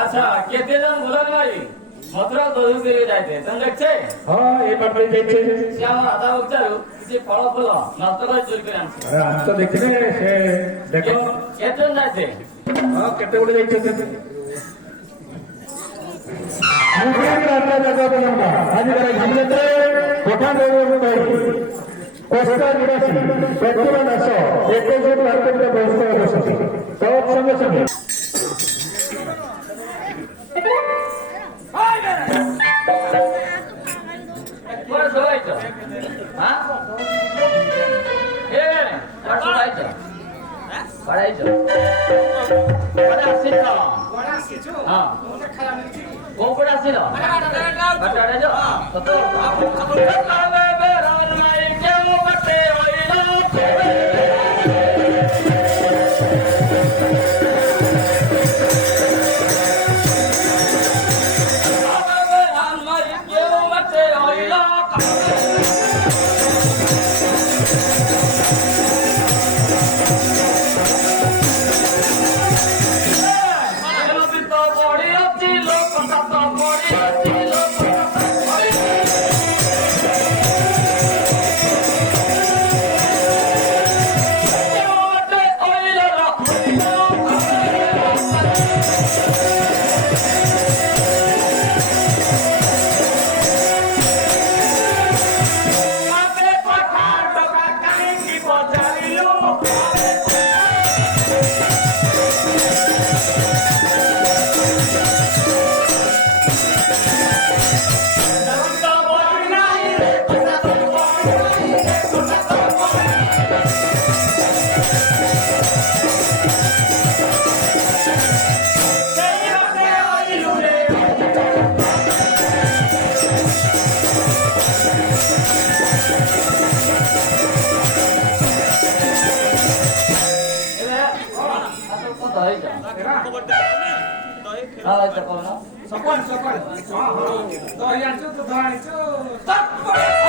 আচ্ছা কেতে জন বলেন ভাই মথুরা দোষ দিয়ে যাইতে তখন দেখছে হ্যাঁ এই পাটে যাইছে সে আমার আধা বক্তারু যে ফল ফল নষ্ট করে চুরি করে আনছে আরে আমি তো দেখিনি সে দেখো কেতন যাইতে হ্যাঁ কেতে বলে যাইছে মুখের রাস্তা জায়গা বলবা আজ করে ঘুমলে কোঠা দেবো ভাই কষ্ট নিরাশি পেট্রোল আসো একজন মার্কেটে ব্যবস্থা বসেছে সব সঙ্গে সঙ্গে Thank you. দহি যা এটা কোন Sopan. Doi ancu tu doi ancu.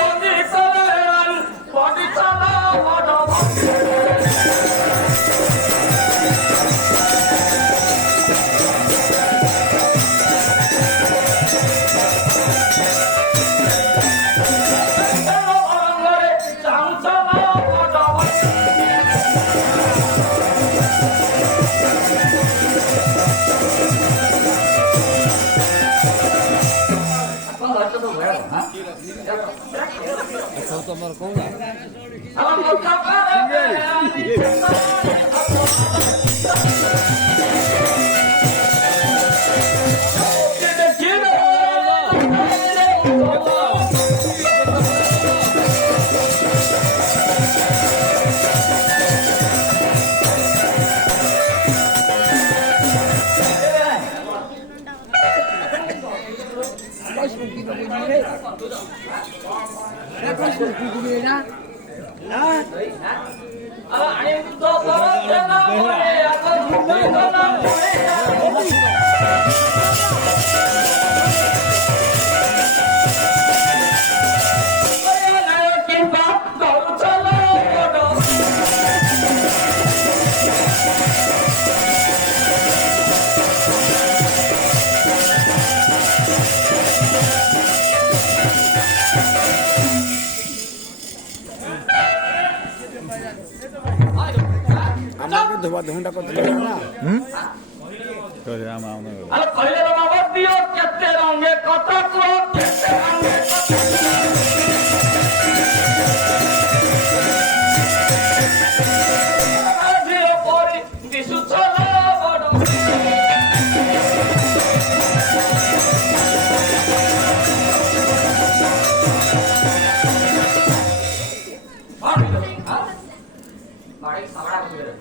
Odi saran body chala wada আমাকে ধোবা ধোঁটা করতে হবে না আরে কইলে বাবা দিও কেতে রঙে কথা কো কেতে রঙে কথা আজিও পরি দিশু চলো বড় বাড়ি সাবড়া করে